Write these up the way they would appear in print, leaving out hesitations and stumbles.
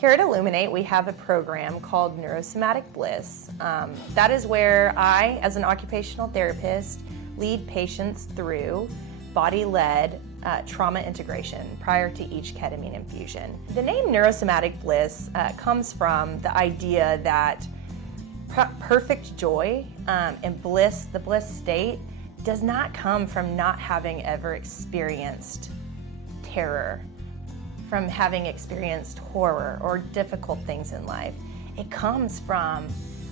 Here at Illuminate, we have a program called Neurosomatic Bliss. That is where I, as an occupational therapist, lead patients through body-led trauma integration prior to each ketamine infusion. The name Neurosomatic Bliss comes from the idea that perfect joy and bliss, the bliss state, does not come from not having ever experienced terror, from having experienced horror or difficult things in life. It comes from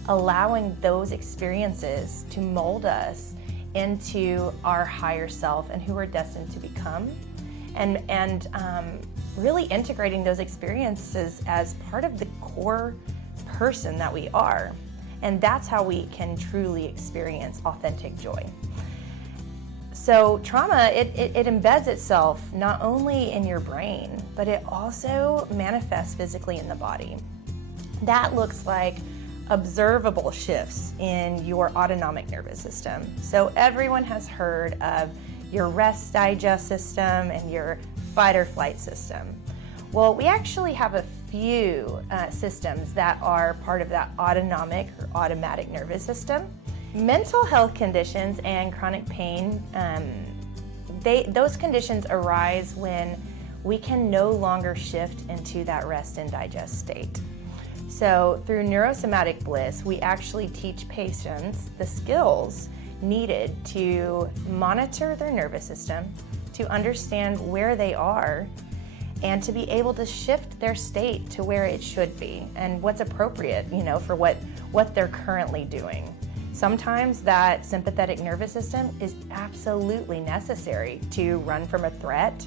allowing those experiences to mold us into our higher self and who we're destined to become, and really integrating those experiences as part of the core person that we are. And that's how we can truly experience authentic joy. So trauma, it embeds itself not only in your brain, but it also manifests physically in the body. That looks like observable shifts in your autonomic nervous system. So everyone has heard of your rest digest system and your fight or flight system. Well, we actually have a few systems that are part of that autonomic or automatic nervous system. Mental health conditions and chronic pain, those conditions arise when we can no longer shift into that rest and digest state. So through Neurosomatic Bliss, we actually teach patients the skills needed to monitor their nervous system, to understand where they are, and to be able to shift their state to where it should be and what's appropriate, for what they're currently doing. Sometimes that sympathetic nervous system is absolutely necessary to run from a threat,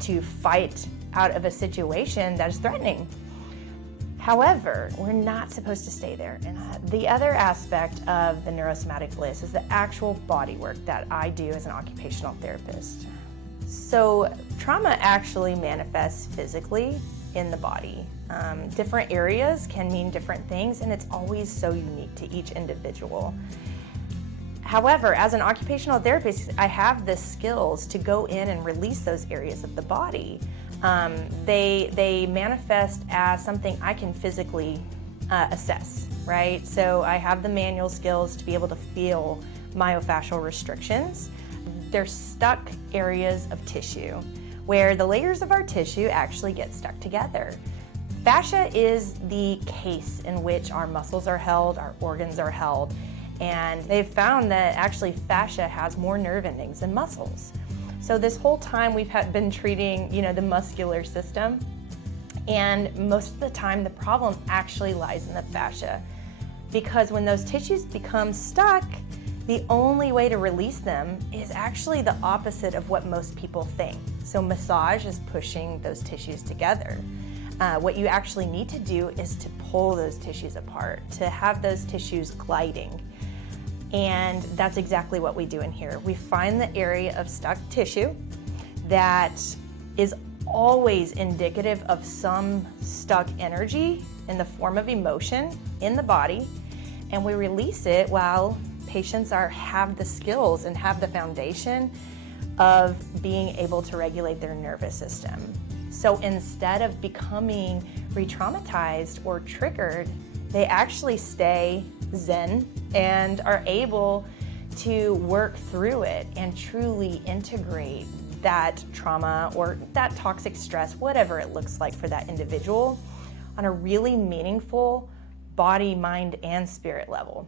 to fight out of a situation that is threatening. However, we're not supposed to stay there. And the other aspect of the Neurosomatic Bliss is the actual body work that I do as an occupational therapist. So trauma actually manifests physically in the body. Different areas can mean different things, and it's always so unique to each individual. However, as an occupational therapist, I have the skills to go in and release those areas of the body. They manifest as something I can physically assess, right? So I have the manual skills to be able to feel myofascial restrictions. They're stuck areas of tissue where the layers of our tissue actually get stuck together. Fascia is the case in which our muscles are held, our organs are held, and they've found that actually fascia has more nerve endings than muscles. So this whole time we've been treating, the muscular system, and most of the time the problem actually lies in the fascia, because when those tissues become stuck, the only way to release them is actually the opposite of what most people think. So massage is pushing those tissues together. What you actually need to do is to pull those tissues apart, to have those tissues gliding. And that's exactly what we do in here. We find the area of stuck tissue that is always indicative of some stuck energy in the form of emotion in the body, and we release it while patients have the skills and have the foundation of being able to regulate their nervous system. So instead of becoming re-traumatized or triggered, they actually stay zen and are able to work through it and truly integrate that trauma or that toxic stress, whatever it looks like for that individual, on a really meaningful body, mind, and spirit level.